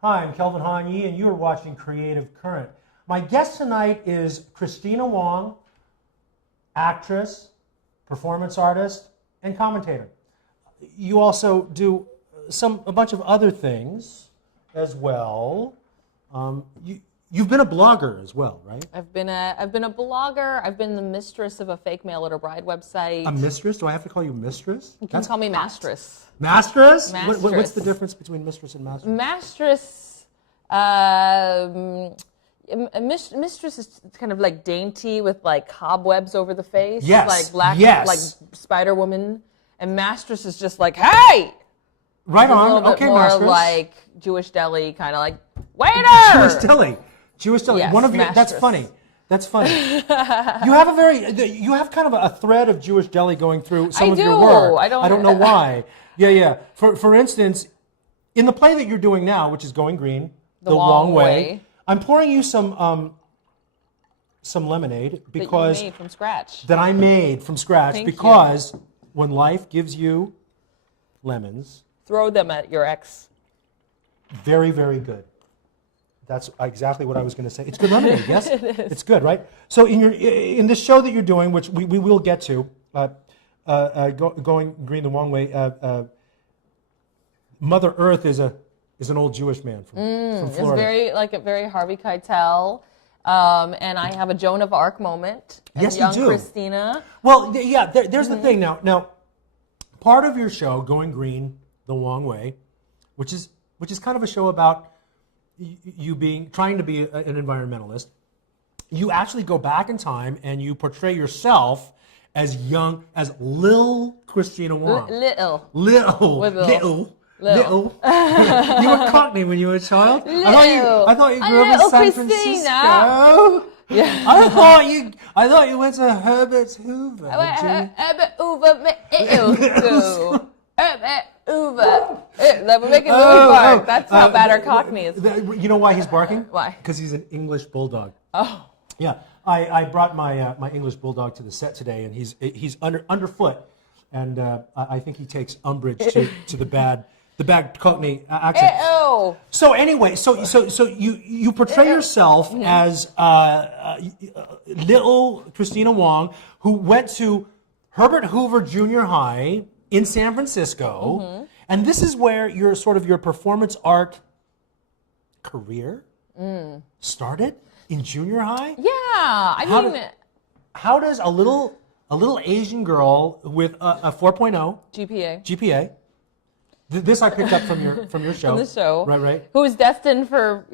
Hi, I'm Kelvin Han Yee, and you are watching Creative Current. My guest tonight is Christina Wong, actress, performance artist, and commentator. You also do a bunch of other things as well. You've been a blogger as well, right? I've been a blogger. I've been the mistress of a fake mail order bride website. A mistress? Do I have to call you mistress? You can call me Mastress. Mastress? Mastress. What's the difference between mistress and mastress? Mistress is kind of like dainty with like cobwebs over the face. Yes. Like black, yes. like Spider Woman. And Mastress is just like, hey! Right It's on. a little bit Okay, more Mastress. like Jewish deli, kind of like, waiter! Jewish deli. Jewish deli. Yes, One of your. That's Mastress. funny. That's funny. You have kind of a thread of Jewish deli going through some of your work. I don't know why. Yeah. For instance, in the play that you're doing now, which is Going Green, The Long Way, I'm pouring you some lemonade because that you made from scratch. that I made from scratch Thank because when life gives you lemons, Throw them at your ex. very, very good. That's exactly what I was going to say. It's good lemonade, yes? It is. It's good, right? So in this show that you're doing, which we will get to, Going Green the Wrong Way, Mother Earth is an old Jewish man from Florida. It's very Harvey Keitel. And I have a Joan of Arc moment. And Yes, you young do. Christina. Well, yeah, there's the thing now. Now, part of your show, Going Green the Wrong Way, which is kind of a show about you trying to be an environmentalist. You actually go back in time and you portray yourself as little Christina Wong. Little. Little. You were Cockney when you were a child. I thought you grew up in little San Christina. Francisco. Yeah. I thought you went to Herbert Hoover. Herbert Hoover. Herbert Hoover. We're making Louis bark. That's how bad our Cockney is. You know why he's barking? Why? Because he's an English bulldog. Oh. Yeah, I brought my English bulldog to the set today, and he's underfoot, and I think he takes umbrage to the bad Cockney accent. Ew. So anyway, so you portray yourself as little Christina Wong, who went to Herbert Hoover Junior High in San Francisco, and this is where your performance art career started in junior high. Yeah, How does a little Asian girl with a 4.0 GPA? This I picked up from your show. From the show. Right. Who is destined for,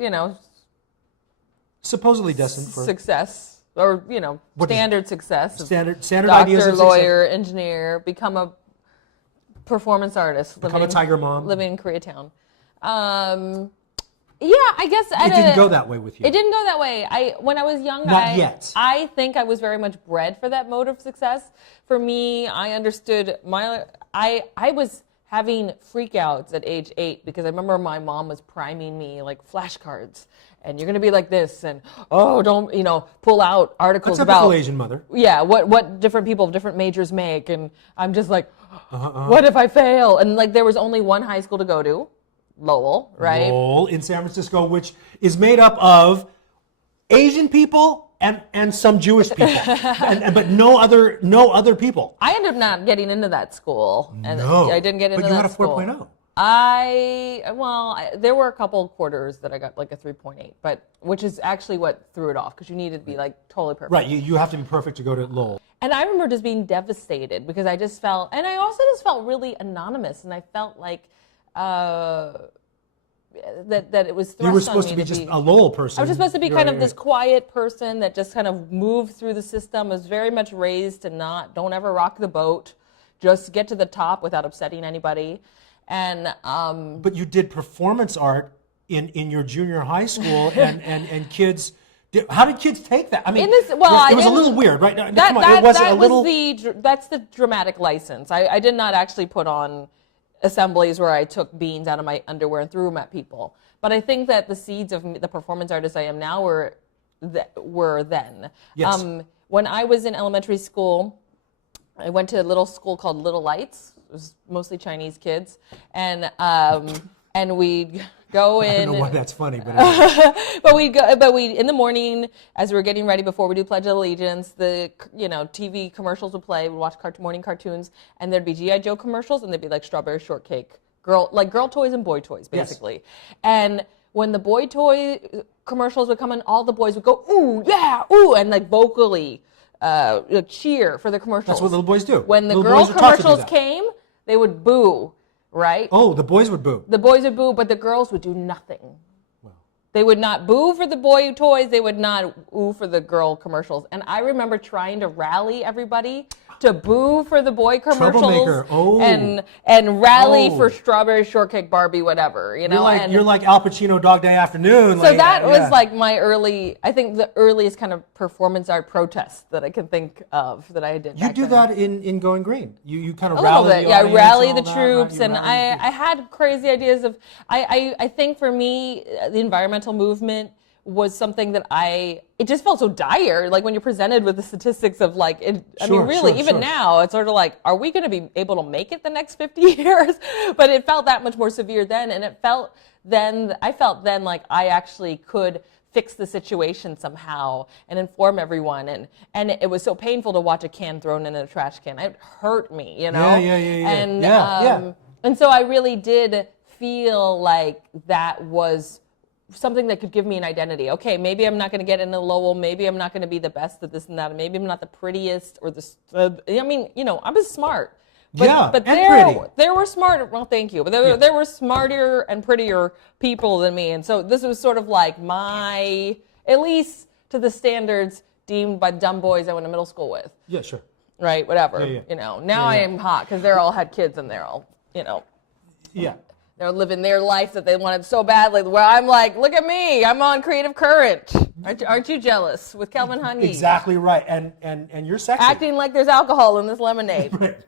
Supposedly destined for success or, standard success. standard Doctor, ideas of lawyer, engineer, become a performance artist. Become a tiger mom. Living in Koreatown. Yeah, I guess It didn't go that way with you. It didn't go that way. When I was young, Not yet. I think I was very much bred for that mode of success. For me, I understood I was having freakouts at age 8 because I remember my mom was priming me like flashcards, and you're gonna be like this, and don't pull out articles a typical about Asian mother. Yeah, what different people of different majors make, and I'm just like, what if I fail? And like there was only one high school to go to. Lowell, right? Lowell in San Francisco, which is made up of Asian people and some Jewish people, but no other people. I ended up not getting into that school, and I didn't get into that But you had a school. 4.0. There were a couple quarters that I got like a 3.8, but which is actually what threw it off because you needed to be like totally perfect. Right, you have to be perfect to go to Lowell. And I remember just being devastated because I also just felt really anonymous, and I felt like. That it was thrust You were supposed on to me be just a Lowell person. I was supposed to be kind of this quiet person that just kind of moved through the system, was very much raised to don't ever rock the boat, just get to the top without upsetting anybody. And But you did performance art in your junior high school, and kids. How did kids take that? I mean, it was a little weird, right? Come on, it was a little. That's the dramatic license. I did not actually put on assemblies where I took beans out of my underwear and threw them at people. But I think that the seeds of the performance artist I am now were then. Yes. When I was in elementary school, I went to a little school called Little Lights. It was mostly Chinese kids. And and we'd go in. I don't know why that's funny, but it is. but we in the morning as we were getting ready before we do Pledge of Allegiance, the TV commercials would play. We'd watch morning cartoons, and there'd be G.I. Joe commercials, and there'd be like strawberry shortcake, girl toys and boy toys, basically. Yes. And when the boy toy commercials would come in, all the boys would go, ooh, yeah, ooh, and like vocally cheer for the commercials. That's what little boys do. When the girl commercials came, they would boo, right? Oh, the boys would boo. The boys would boo, but the girls would do nothing. Well. They would not boo for the boy toys. They would not ooh for the girl commercials. And I remember trying to rally everybody to boo for the boy commercials and rally for strawberry shortcake Barbie, whatever, You're like Al Pacino Dog Day Afternoon. So that was like my the earliest kind of performance art protest that I can think of that I did. You do that in Going Green. You kind of rally the audience. Yeah, rally the troops, and I had crazy ideas of. I think for me the environmental movement was something that it just felt so dire, like when you're presented with the statistics of like, even now, it's sort of like, are we going to be able to make it the next 50 years? But it felt that much more severe then, and I felt then like I actually could fix the situation somehow and inform everyone, and it was so painful to watch a can thrown in a trash can. It hurt me, Yeah. And so I really did feel like that was something that could give me an identity. Okay, maybe I'm not going to get into Lowell. Maybe I'm not going to be the best at this and that. Maybe I'm not the prettiest or I was smart. But there were smarter. Well, thank you. But there were smarter and prettier people than me, and so this was sort of like my, at least to the standards deemed by dumb boys I went to middle school with. Yeah, sure. Right. Whatever. Now I am hot because they're all had kids and they're all Yeah. They're living their life that they wanted so badly, where I'm like, look at me, I'm on Creative Current. Aren't you jealous with Kelvin Honey? Exactly right, and you're sexy. Acting like there's alcohol in this lemonade. Right.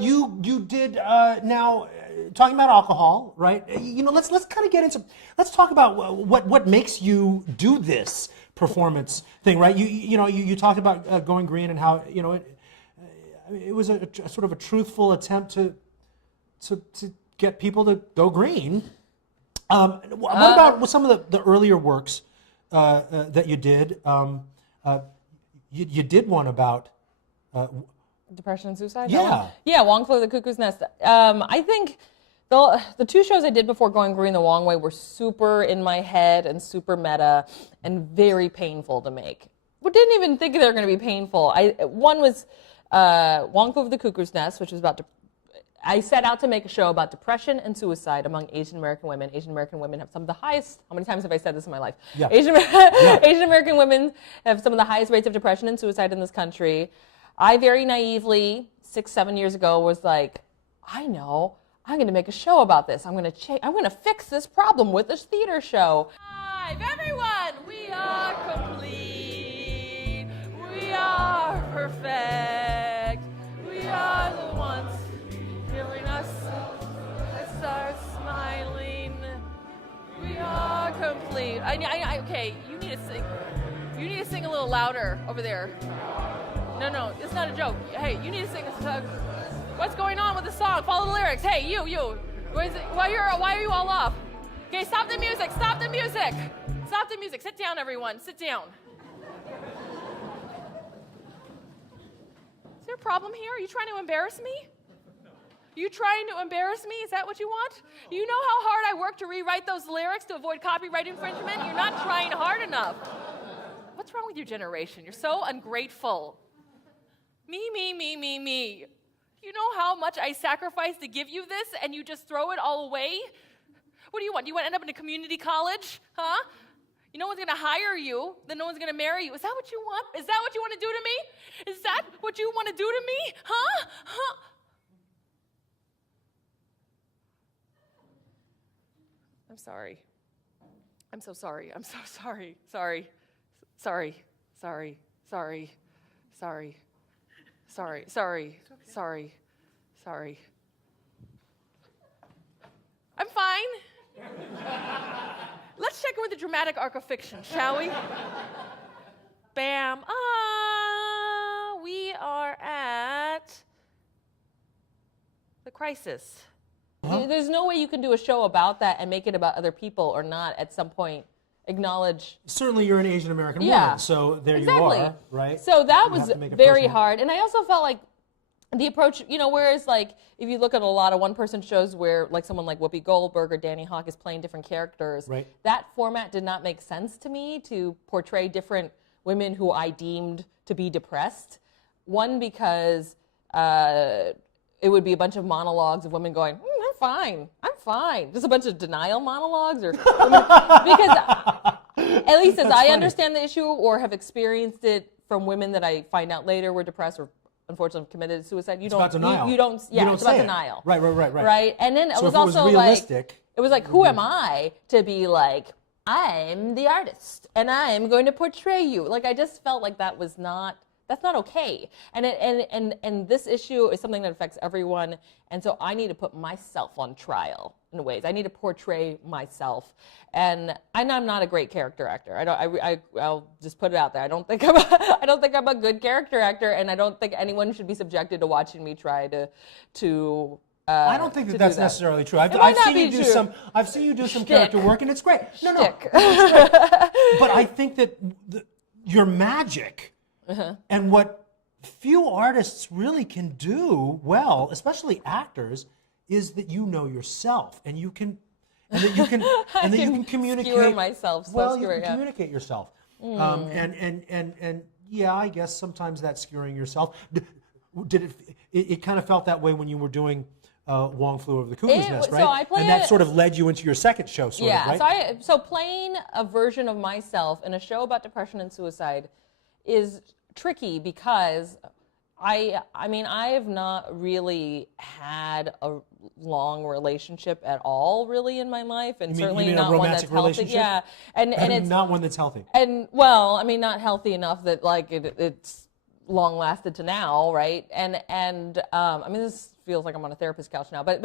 You did now talking about alcohol, right? Let's kind of get into. Let's talk about what makes you do this performance thing, right? You talked about Going Green and how it was a sort of a truthful attempt to get people to go green. What about some of the earlier works that you did? You did one about depression and suicide. Yeah, Wong Flew the Cuckoo's Nest. I think the two shows I did before Going Green the Wong Way were super in my head and super meta and very painful to make. We didn't even think they were going to be painful. One was Wong Flew Over the Cuckoo's Nest, which was I set out to make a show about depression and suicide among Asian American women. Asian American women have some of the highest, how many times have I said this in my life? Yeah. Asian American women have some of the highest rates of depression and suicide in this country. I very naively, 6-7 years ago, was like, I know, I'm going to make a show about this. I'm going to fix this problem with this theater show. Hi, everyone, we are complete. We are perfect. We are the ones feeling us. Let's start smiling. We are complete. Okay, you need to sing. You need to sing a little louder over there. No, it's not a joke. Hey, you need to sing a song. What's going on with the song? Follow the lyrics. Hey, you. Why are you all off? Okay, stop the music. Stop the music. Stop the music. Sit down, everyone. Sit down. Is there a problem here? Are you trying to embarrass me? You trying to embarrass me? Is that what you want? You know how hard I work to rewrite those lyrics to avoid copyright infringement? You're not trying hard enough. What's wrong with your generation? You're so ungrateful. Me. You know how much I sacrificed to give you this and you just throw it all away? What do you want? Do you want to end up in a community college? Huh? No one's going to hire you, then no one's going to marry you. Is that what you want? Is that what you want to do to me? Is that what you want to do to me? Huh? I'm sorry. I'm so sorry. I'm so sorry. Sorry. I'm fine. Let's check in with the dramatic arc of fiction, shall we? Bam. We are at the crisis. There's no way you can do a show about that and make it about other people or not at some point acknowledge. Certainly, you're an Asian American Yeah. woman, so there Exactly. you are, right? So that You was have to make it very personal. hard. And I also felt like the approach, whereas like if you look at a lot of one-person shows where like someone like Whoopi Goldberg or Danny Hawk is playing different characters, Right. that format did not make sense to me to portray different women who I deemed to be depressed. One, because it would be a bunch of monologues of women going, I'm fine. Just a bunch of denial monologues or because at least as I funny. understand the issue or have experienced it from women that I find out later were depressed or unfortunately committed suicide. It's about denial. You don't. You Yeah, don't it's about say it. denial. Right. Right. And then it So was if it was also realistic, it was like, who am I to be like, I'm the artist and I'm going to portray you? Like I just felt like that's not okay. And this issue is something that affects everyone. And so I need to put myself on trial in ways. I need to portray myself. And I'm not a great character actor. I'll just put it out there. I don't think I'm a good character actor, and I don't think anyone should be subjected to watching me try to I don't think that's that. necessarily true. I've might not seen you be do true. I've seen you do some Shtick. character work, and it's great. No, Shtick. it's great. But I think that your magic and what few artists really can do well, especially actors, is that you know yourself and you can communicate. Skewer myself. Well, Skewer, you can yeah. communicate yourself. And yeah, I guess sometimes that's skewering yourself. Did it kind of felt that way when you were doing Wong Flew Over the Cuckoo's Nest, right? So I played and that it- sort of led you into your second show, sort of, right? Yeah, so playing a version of myself in a show about depression and suicide is tricky because I mean I have not really had a long relationship at all really in my life, and you certainly mean a not one romantic that's healthy. relationship? Yeah, and it's not one that's healthy. and well, I mean not healthy enough that like it's long lasted to now, right? And I mean this feels like I'm on a therapist couch now, but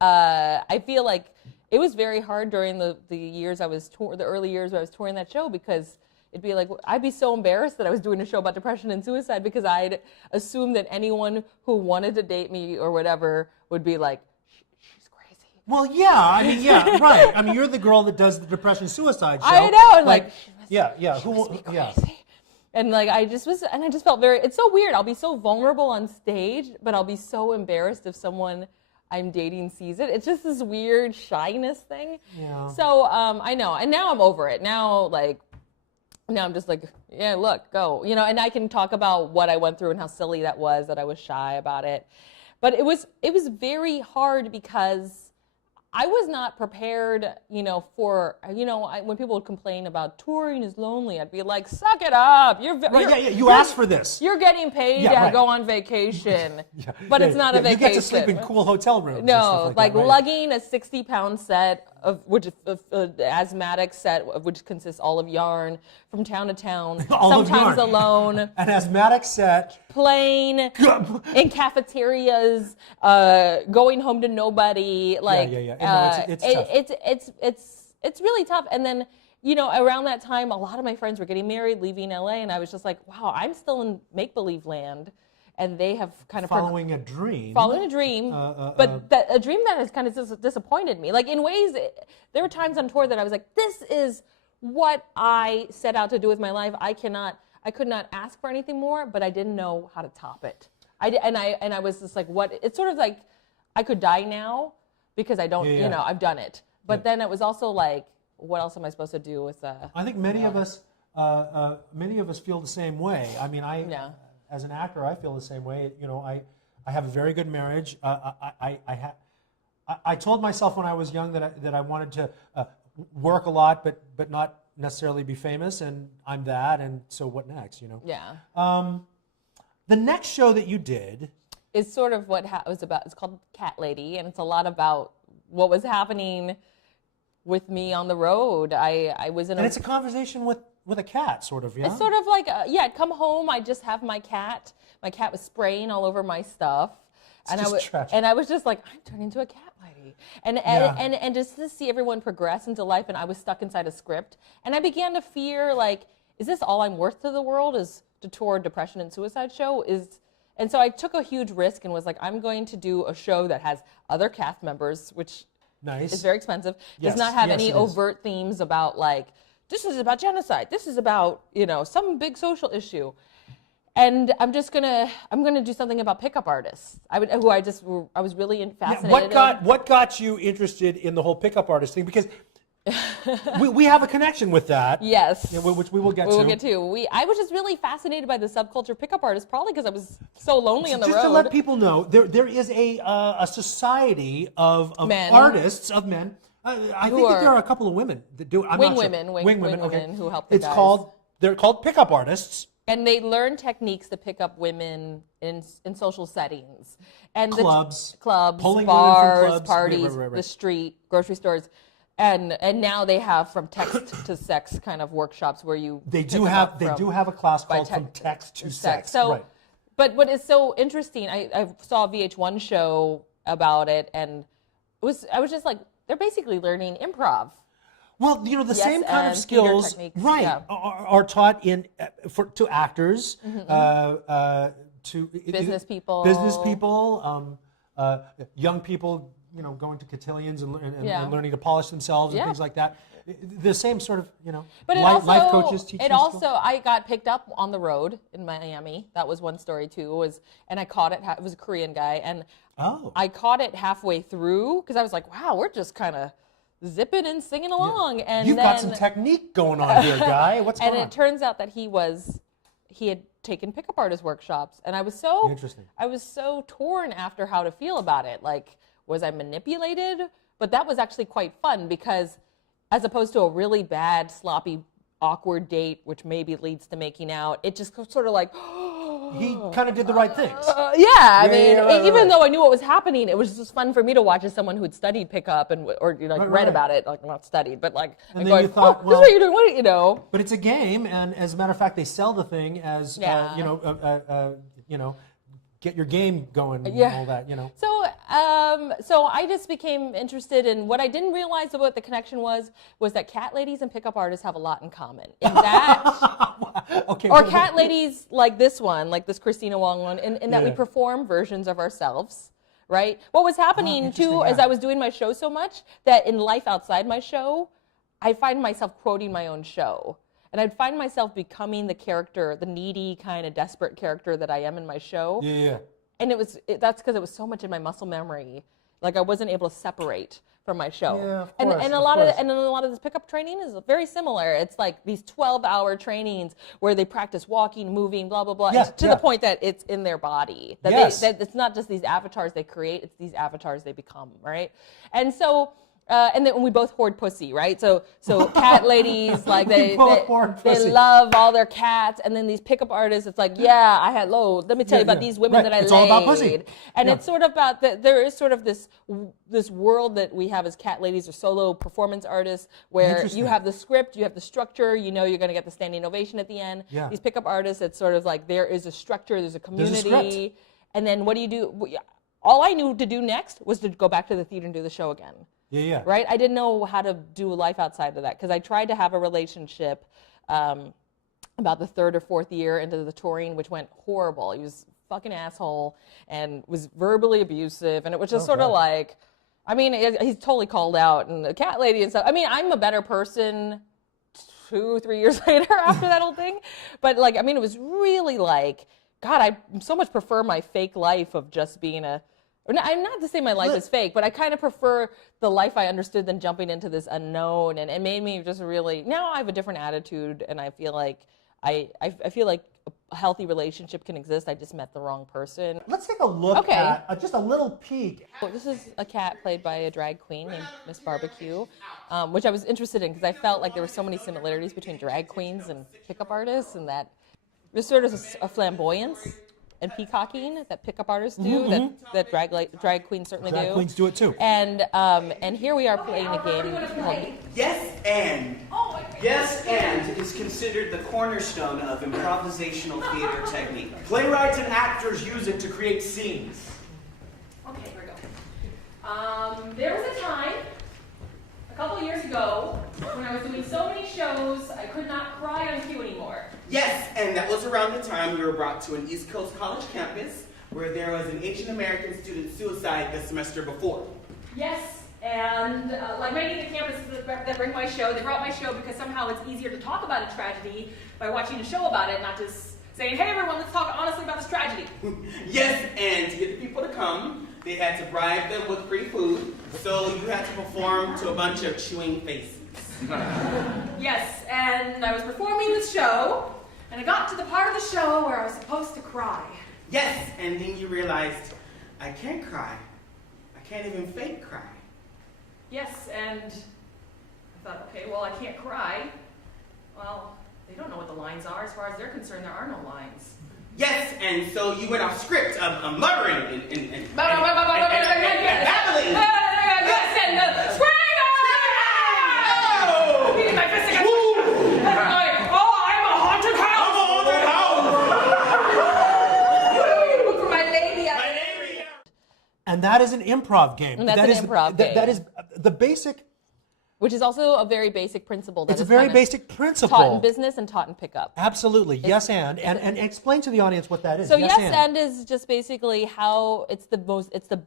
I feel like it was very hard during the years I was the early years where I was touring that show because it'd be like I'd be so embarrassed that I was doing a show about depression and suicide because I'd assume that anyone who wanted to date me or whatever would be like, she's crazy. Well, yeah, I mean, yeah, right. I mean, you're the girl that does the depression suicide show. I know, and like yeah. yeah. And like I just felt very. It's so weird. I'll be so vulnerable on stage, but I'll be so embarrassed if someone I'm dating sees it. It's just this weird shyness thing. Yeah. So I know, and now I'm over it. Now I'm just like, yeah, look, go, and I can talk about what I went through and how silly that I was shy about it. But it was very hard because I was not prepared, for, when people would complain about touring is lonely, I'd be like, suck it up. You asked for this. You're getting paid Yeah, to right. go on vacation, but it's not a vacation. You get to sleep in cool hotel rooms. and No, stuff like that, right? lugging a 60-pound set of asthmatic set of which consists all of yarn from town to town, All of sometimes yarn. alone, An asthmatic set. playing in cafeterias, going home to nobody. Like, yeah. No, it's really tough. And then, around that time, a lot of my friends were getting married, leaving LA, and I was just like, wow, I'm still in make-believe land. And they have kind of Following a dream. following a dream, but a dream that has kind of disappointed me. Like in ways, there were times on tour that I was like, "This is what I set out to do with my life. I could not ask for anything more, but I didn't know how to top it. I was just like, what? It's sort of like I could die now because I don't, Yeah. I've done it. But then it was also like, what else am I supposed to do with? I think many of us feel the same way. I mean, as an actor, I feel the same way. I have a very good marriage. I told myself when I was young that I wanted to work a lot, but not necessarily be famous, and I'm that. And so what next? Yeah. The next show that you did It's sort of what it was about. It's called Cat Lady, and it's a lot about what was happening with me on the road. I was in and it's a conversation with a cat, sort of. Yeah. It's sort of like, I'd come home, I'd just have my cat. My cat was spraying all over my stuff. Tragic. I was just like, I'm turning into a cat lady. And just to see everyone progress into life, and I was stuck inside a script. And I began to fear, like, is this all I'm worth to the world? Is to tour a depression and suicide show? And so I took a huge risk and was like, I'm going to do a show that has other cast members, which Nice. is very expensive. Yes, Does not have yes, any it is. overt themes about like, this is about genocide. This is about, some big social issue. And I'm gonna do something about pickup artists. I was really fascinated. What got you interested in the whole pickup artist thing? Because we have a connection with that. Yes. Yeah, which we will get We to. will get to. I was just really fascinated by the subculture of pickup artists, probably because I was so lonely on the Just road. to let people know, there is a society of Men. artists, of men. I think that there are a couple of women that do. I'm Wing not sure. women, wing okay. women who help the It's guys. they're called pickup artists. And they learn techniques to pick up women in social settings. And Clubs. clubs, Pulling women from bars, clubs. parties, Right. the street, grocery stores. And now they have from text to sex kind of workshops where you They pick do them have up they from- do have a class by called From Text to Sex. So, right. but what is so interesting, I saw a VH1 show about it, and I was just like, they're basically learning improv. Well, the Yes, same kind of and theater skills, techniques, right, yeah. are taught to actors, to Business people. young people, going to cotillions and Yeah. learning to polish themselves and Yeah. things like that. The same sort of, But life coaches teach it these also, skills. I got picked up on the road in Miami. That was one story too. And I caught it. It was a Korean guy, and Oh. I caught it halfway through because I was like, "Wow, we're just kind of zipping and singing along." And You've then, got some technique going on here, guy. What's and going on? it turns out that he had taken pickup artist workshops, and I was so Interesting. I was so torn after how to feel about it. Like, was I manipulated? But that was actually quite fun because, as opposed to a really bad, sloppy, awkward date, which maybe leads to making out, it just sort of like. He kind of did the right things. I mean, right, even right. though I knew what was happening, it was just fun for me to watch as someone who had studied pickup or Right, read right. about it, like not studied, but like And and then going, you thought, this is what you're doing, But it's a game, and as a matter of fact, they sell the thing as, Yeah. get your game going and Yeah. all that, So I just became interested in what I didn't realize what the connection was that cat ladies and pickup artists have a lot in common. In that, Okay. or cat ladies like this one, like this Christina Wong one, in that we Yeah. perform versions of ourselves, right? What was happening interesting, too, as yeah. I was doing my show so much, that in life outside my show, I find myself quoting my own show. And I'd find myself becoming the character, the needy, kind of desperate character that I am in my show. Yeah. And that's because it was so much in my muscle memory. Like I wasn't able to separate from my show. Yeah, of and course, and a of lot course. and then a lot of this pickup training is very similar. It's like these 12-hour trainings where they practice walking, moving, blah blah blah, Yeah, to yeah. the point that it's in their body. That Yes. that it's not just these avatars they create; it's these avatars they become, right? And so. And then we both hoard pussy, right? So cat ladies, like We both hoard they pussy. love all their cats, and then these pickup artists, it's like, yeah, I had loads. Let me tell you about these women Right. that I It's laid. all about pussy. And Yeah. it's sort of about there is sort of this world that we have as cat ladies or solo performance artists, where Interesting. you have the script, you have the structure, you're going to get the standing ovation at the end. Yeah. These pickup artists, it's sort of like there is a structure, there's a community, script. and then what do you do? All I knew to do next was to go back to the theater and do the show again. Yeah. Right? I didn't know how to do life outside of that because I tried to have a relationship about the third or fourth year into the touring, which went horrible. He was a fucking asshole and was verbally abusive, and it was just sort of God. like, I mean, he's totally called out, and the cat lady and stuff. I mean, I'm a better person 2-3 years later after that whole thing, but like, I mean, it was really like, God, I so much prefer my fake life of just being I'm not to say my life is fake, but I kind of prefer the life I understood than jumping into this unknown, and it made me just really, now I have a different attitude, and I feel like I feel like a healthy relationship can exist. I just met the wrong person. Let's take a look Okay. at just a little peek. This is a cat played by a drag queen named Miss Barbecue, which I was interested in because I felt like there were so many similarities between drag queens and pickup artists, and that there's sort of a flamboyance and peacocking that pickup artists do, that drag queens certainly Drag do. queens do it too. And here we are playing a game called Yes and. Yes and is considered the cornerstone of improvisational theater technique. Playwrights and actors use it to create scenes. Okay, here we go. There was a time A couple years ago, when I was doing so many shows, I could not cry on cue anymore. Yes, and that was around the time you were brought to an East Coast college campus where there was an Asian American student suicide the semester before. Yes, and like many of the campuses that bring my show, they brought my show because somehow it's easier to talk about a tragedy by watching a show about it, not just saying, hey everyone, let's talk honestly about this tragedy. Yes, and to get the people to come, they had to bribe them with free food, so you had to perform to a bunch of chewing faces. Yes, and I was performing this show, and I got to the part of the show where I was supposed to cry. Yes, and then you realized, I can't cry. I can't even fake cry. Yes, and I thought, okay, well, I can't cry. Well, they don't know what the lines are. As far as they're concerned, there are no lines. Yes, and so you went off script of muttering and babbling. Yes, and screaming! Beating my fist against oh, I'm a haunted house! Look for my lady. And that is an improv game. And that's an improv game. That is the basic. Which is also a very basic principle. That It's a is very kind of basic principle. Taught in business and taught in pickup. Absolutely. Yes, and explain to the audience what that is. So yes and is just basically how it's the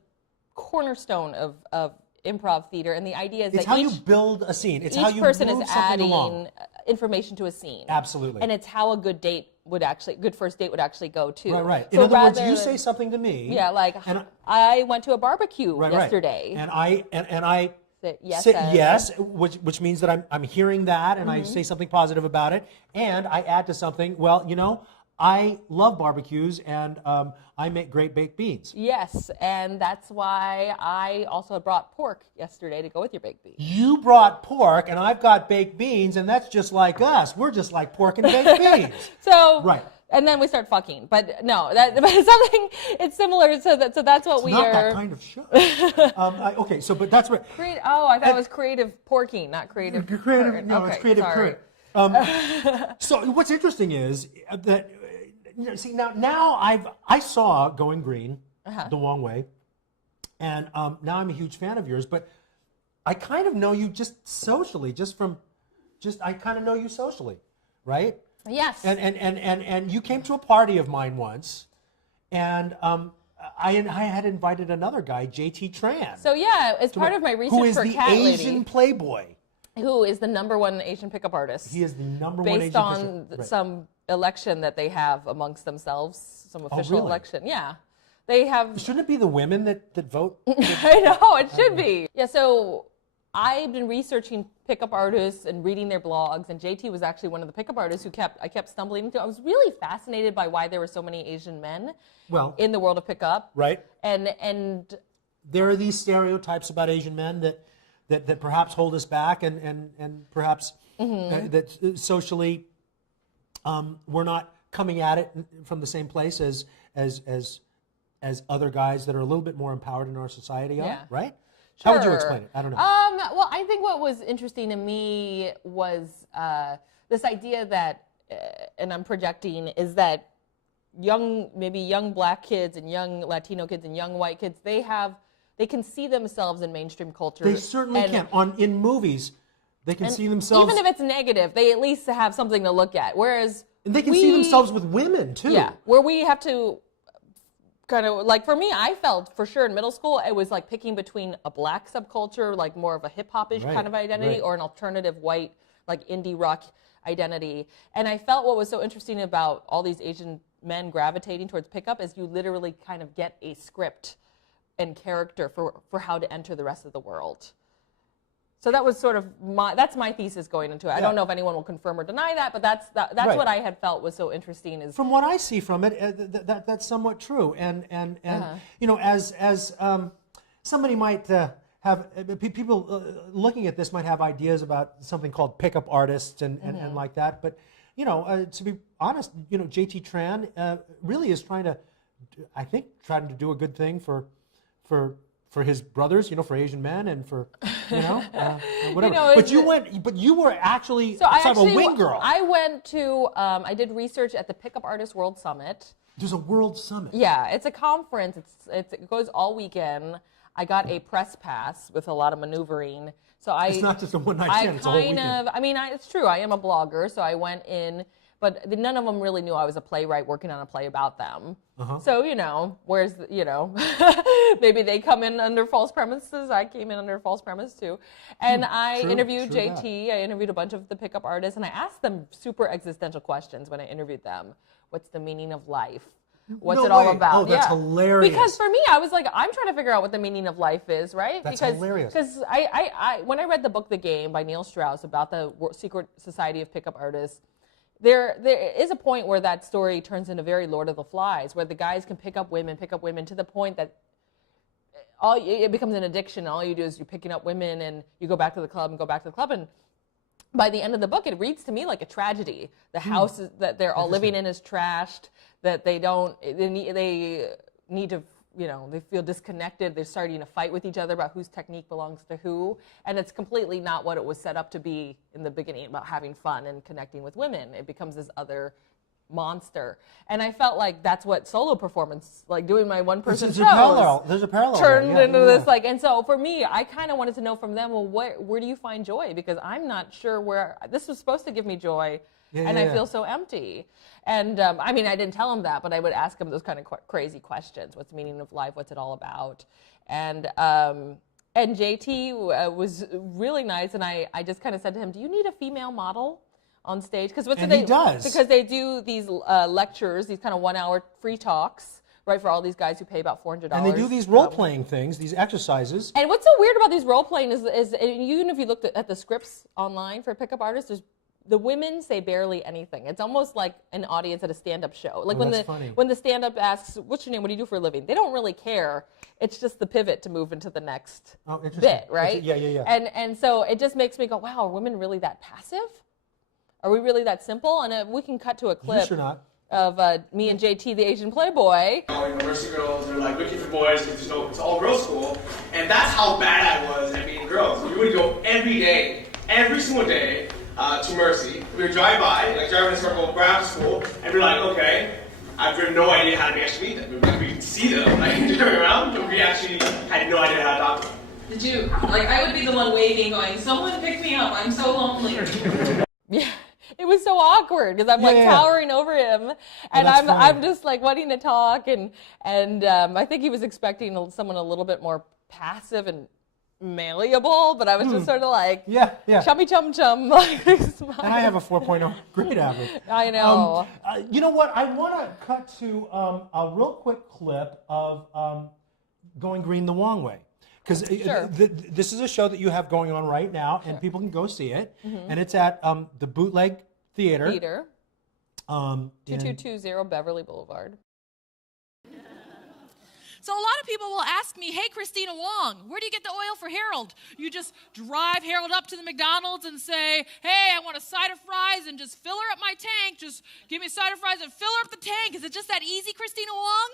cornerstone of improv theater, and the idea is It's that how you build a scene. It's how each you person move is something adding along. information to a scene. Absolutely. And it's how a good first date would actually go too. Right. So In other words, rather you than- say something to me. Yeah, like and I went to a barbecue right, yesterday. And I Say yes, say and- yes, which means that I'm hearing that, and I say something positive about it, and I add to something. Well, you know, I love barbecues, and I make great baked beans. Yes, and that's why I also brought pork yesterday to go with your baked beans. You brought pork, and I've got baked beans, and that's just like us. We're just like pork and baked beans. So Right. And then we start fucking, but no, but something it's similar. So that's what we Not are. that kind of show. Okay, so but that's what. I thought it was creative porking, not creative. Creative, current. no, Okay, it's creative sorry. current. So what's interesting is that see now I saw Going Green, The Long Way, and now I'm a huge fan of yours. But I kind of know you just socially, I kind of know you socially, right? Yes. And you came to a party of mine once, and I had invited another guy, JT Tran. So yeah, as part of my research who is for the Cat Asian Lady, Playboy. who is the #1 Asian pickup artist. He is the number one based Asian on right. some election that they have amongst themselves, some official really? election. Yeah, they have. Shouldn't it be the women that vote? I know it should be. Yeah, so I've been researching pickup artists and reading their blogs, and JT was actually one of the pickup artists who I kept stumbling into. I was really fascinated by why there were so many Asian men in the world of pickup. Right. And There are these stereotypes about Asian men that perhaps hold us back, and perhaps that socially we're not coming at it from the same place as other guys that are a little bit more empowered in our society are. Yeah. Right. How would you Sure. explain it? I don't know. Well, I think what was interesting to me was this idea that, and I'm projecting, is that maybe young black kids and young Latino kids and young white kids, they can see themselves in mainstream culture. They certainly and- can. In movies, they can see themselves. Even if it's negative, they at least have something to look at. Whereas and they can see themselves with women too. Yeah, where we have to kind of, like, for me, I felt for sure in middle school it was like picking between a black subculture, like more of a hip hop-ish Right, kind of identity, right. or an alternative white, like indie rock identity. And I felt what was so interesting about all these Asian men gravitating towards pickup is you literally kind of get a script and character for how to enter the rest of the world. So that was sort of that's my thesis going into it. I don't know if anyone will confirm or deny that, but that's Right. what I had felt was so interesting. Is From what I see from it, that's somewhat true. And you know, as somebody might have people looking at this might have ideas about something called pickup artists and like that. But you know, to be honest, you know, JT Tran really is trying to do a good thing for his brothers, you know, for Asian men and for, you know, whatever. You know, but you were actually So I sort of actually a wing girl. I went to I did research at the Pickup Artist World Summit. There's a world summit. Yeah, it's a conference. It goes all weekend. I got a press pass with a lot of maneuvering So It's not just a one-night stand, it's a whole weekend. It's true. I am a blogger, so I went in, but none of them really knew I was a playwright working on a play about them. So, maybe they come in under false premises. I came in under a false premise too. And I interviewed JT. I interviewed a bunch of the pickup artists, and I asked them super existential questions when I interviewed them. What's the meaning of life? What's No it all way. about? Oh, that's hilarious. Because for me, I was like, I'm trying to figure out what the meaning of life is, right? That's because, hilarious. Because I when I read the book The Game by Neil Strauss about the secret society of pickup artists, there is a point where that story turns into very Lord of the Flies, where the guys can pick up women to the point that it becomes an addiction. All you do is you're picking up women and you go back to the club and go back to the club. And by the end of the book, it reads to me like a tragedy. The house that they're all living in is trashed, that they need to, they feel disconnected. They're starting to fight with each other about whose technique belongs to who. And it's completely not what it was set up to be in the beginning, about having fun and connecting with women. It becomes this other monster. And I felt like that's what solo performance, like doing my one-person shows, There's a parallel turned there. into this, like, and so for me, I kind of wanted to know from them, well, where do you find joy? Because I'm not sure where, this was supposed to give me joy, and I feel so empty. And I didn't tell them that, but I would ask them those kind of crazy questions. What's the meaning of life? What's it all about? And JT was really nice, and I just kind of said to him, do you need a female model on stage? Because he does. Because they do these lectures, these kind of 1 hour free talks, right, for all these guys who pay about $400. And they do these role-playing things, these exercises. And what's so weird about these role-playing is even if you looked at the scripts online for pickup artists, the women say barely anything. It's almost like an audience at a stand-up show. Like when the stand-up asks, what's your name, what do you do for a living? They don't really care. It's just the pivot to move into the next bit, right? Yeah. And so it just makes me go, wow, are women really that passive? Are we really that simple? And we can cut to a clip of me and JT, the Asian Playboy. Mercy girls are like looking for boys because it's all girls school, and that's how bad I was at meeting girls. We would go every single day to Mercy. We would drive in a circle, go out to school, and be like, okay, I've no idea how to actually meet them. We could see them driving around, but we actually had no idea how to talk to them. Did you, I would be the one waving, going, someone pick me up, I'm so lonely. Yeah. It was so awkward because I'm towering over him, and I'm just like wanting to talk, and I think he was expecting someone a little bit more passive and malleable, but I was just sort of like chummy chum chum. Like, and I have a 4.0 grade average. I know. You know what? I want to cut to a real quick clip of Going Green the Wong Way. Because this is a show that you have going on right now, and people can go see it. And it's at the Bootleg Theater. 2220 Beverly Boulevard. So a lot of people will ask me, hey, Christina Wong, where do you get the oil for Harold? You just drive Harold up to the McDonald's and say, hey, I want a side of fries and just fill her up my tank. Just give me a side of fries and fill her up the tank. Is it just that easy, Christina Wong?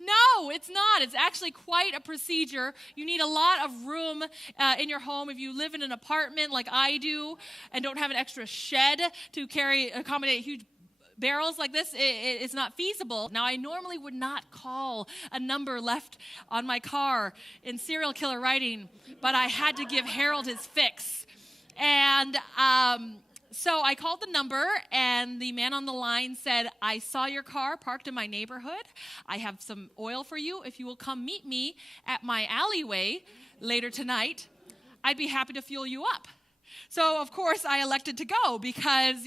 No, it's not. It's actually quite a procedure. You need a lot of room in your home. If you live in an apartment like I do and don't have an extra shed to accommodate huge barrels like this, it's not feasible. Now, I normally would not call a number left on my car in serial killer writing, but I had to give Harold his fix. And so I called the number, and the man on the line said, I saw your car parked in my neighborhood. I have some oil for you. If you will come meet me at my alleyway later tonight, I'd be happy to fuel you up. So, of course, I elected to go because,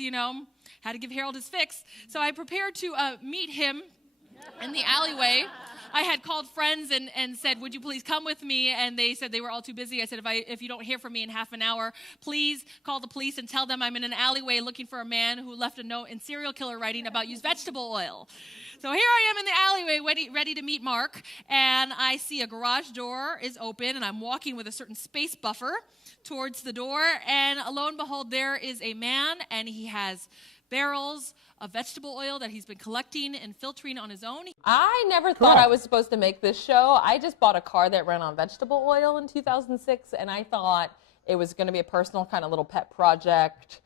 had to give Harold his fix. So I prepared to meet him in the alleyway. I had called friends and said, would you please come with me? And they said they were all too busy. I said, if you don't hear from me in half an hour, please call the police and tell them I'm in an alleyway looking for a man who left a note in serial killer writing about used vegetable oil. So here I am in the alleyway ready to meet Mark, and I see a garage door is open, and I'm walking with a certain space buffer towards the door, and lo and behold, there is a man, and he has barrels of vegetable oil that he's been collecting and filtering on his own. I never thought I was supposed to make this show. I just bought a car that ran on vegetable oil in 2006, and I thought it was going to be a personal kind of little pet project.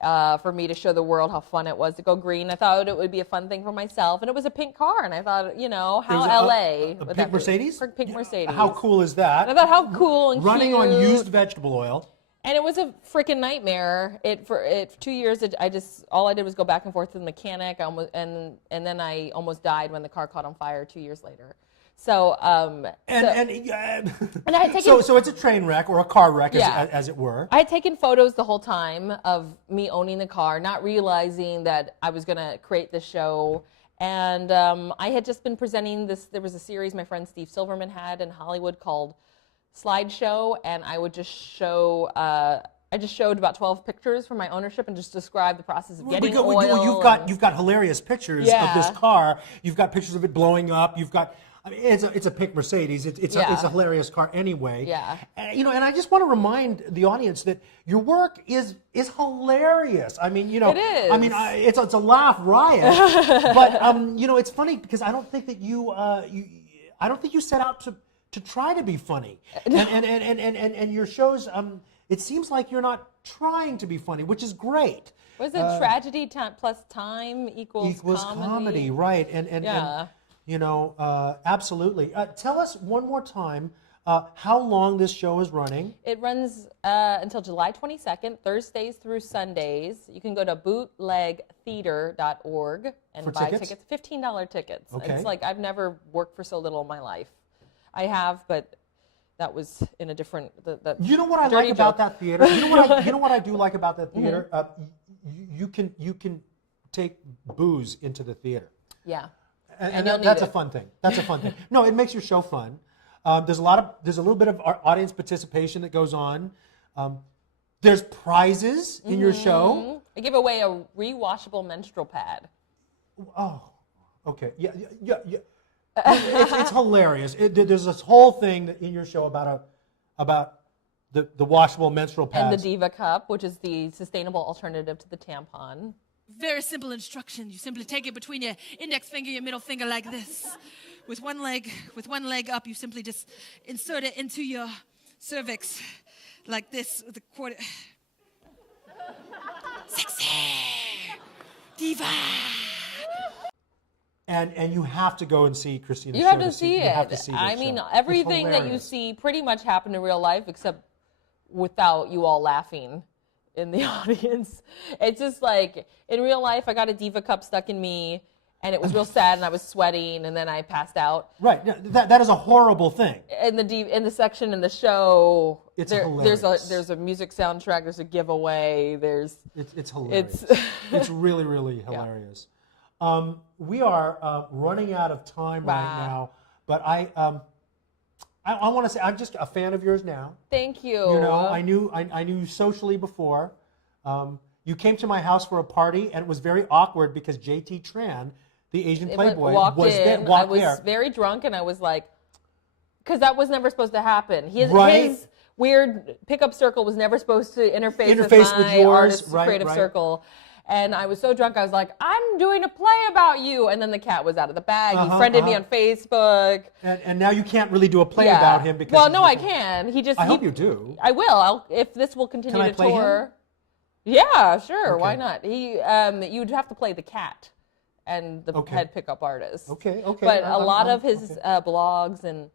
for me to show the world how fun it was to go green. I thought it would be a fun thing for myself, and it was a pink car, and I thought, It how was LA a would pink that be? Mercedes? Pink Mercedes. How cool is that? And I thought how cool and Running cute. on used vegetable oil. And it was a freaking nightmare. For 2 years, all I did was go back and forth to the mechanic. And then I almost died when the car caught on fire 2 years later. So And I had taken so it's a train wreck or a car wreck, Yeah. as it were. I had taken photos the whole time of me owning the car, not realizing that I was going to create this show. And I had just been presenting this. There was a series my friend Steve Silverman had in Hollywood called Slideshow, and I would just show. I just showed about 12 pictures from my ownership and just described the process of getting oil. You've got hilarious pictures of Yeah. this car. You've got pictures of it blowing up. You've got. I mean, it's a pink Mercedes. It's a hilarious car anyway. Yeah. And, and I just want to remind the audience that your work is hilarious. I mean, It is. I mean, it's a laugh riot. But it's funny because I don't think that I don't think you set out to try to be funny. And your shows. It seems like you're not trying to be funny, which is great. Was it tragedy plus time equals comedy, right? And absolutely. Tell us one more time how long this show is running. It runs until July 22nd, Thursdays through Sundays. You can go to bootlegtheater.org and For buy tickets? $15 tickets. Okay. It's like I've never worked for so little in my life. I have, but that was in a different. You know what I dirty like about joke. that theater? You know what I do like about that theater? You can take booze into the theater. Yeah. And you'll that's need a it. fun thing. That's a fun thing. No, it makes your show fun. There's a little bit of audience participation that goes on. There's prizes in your show. I give away a rewashable menstrual pad. Oh, okay. Yeah. It's hilarious. There's this whole thing in your show about the washable menstrual pads. And the Diva Cup, which is the sustainable alternative to the tampon. Very simple instruction. You simply take it between your index finger, your middle finger like this. With one leg up, you simply just insert it into your cervix like this with a quarter. Sexy! Diva! And you have to go and see Christina's You show have to see it. You have to see this I mean, show. It's everything that you hilarious. see pretty much happened in real life, except without you all laughing in the audience. It's just like in real life, I got a Diva Cup stuck in me, and it was real sad, and I was sweating, and then I passed out. Right. Yeah, that is a horrible thing. In the section in the show, It's there's hilarious. a music soundtrack. There's a giveaway. It's hilarious. It's It's really, really hilarious. We are running out of time right now, but I want to say I'm just a fan of yours now. Thank you. You know, I knew socially before. You came to my house for a party, and it was very awkward because JT Tran, the Asian Playboy, walked was in. there. I was very drunk, and I was like, because that was never supposed to happen. Right. His weird pickup circle was never supposed to interface with with yours, artist's right, creative right. circle. And I was so drunk, I was like, I'm doing a play about you. And then the cat was out of the bag. He friended me on Facebook. And now you can't really do a play Yeah. about him because. Well, no, I can. I hope you do. I will. If this will continue Can I to play tour. him? Yeah, sure. Okay. Why not? You'd have to play the cat and the Okay. head pickup artist. Okay. But a lot I'm- of his okay. blogs and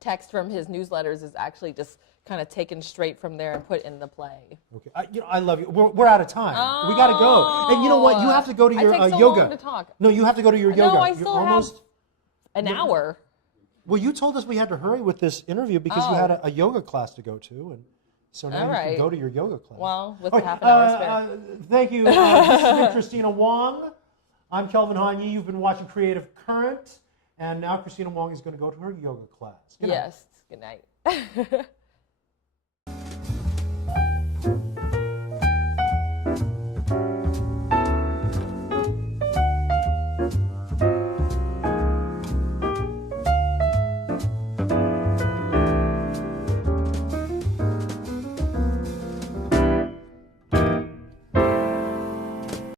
text from his newsletters is actually just kind of taken straight from there and put in the play. Okay. I love you. We're out of time. We got to go. And you know what? You have to go to I your take so yoga. long to talk. No, you have to go to your yoga. No, I You're still almost. have an hour. Well, you told us we had to hurry with this interview because you Oh. had a yoga class to go to, and so now All you can right. go to your yoga class. Well, with All a right, half an hour spare. Thank you. This has been Christina Wong. I'm Kelvin Hanyi. You've been watching Creative Current, and now Christina Wong is going to go to her yoga class. Good night. Yes. Good night.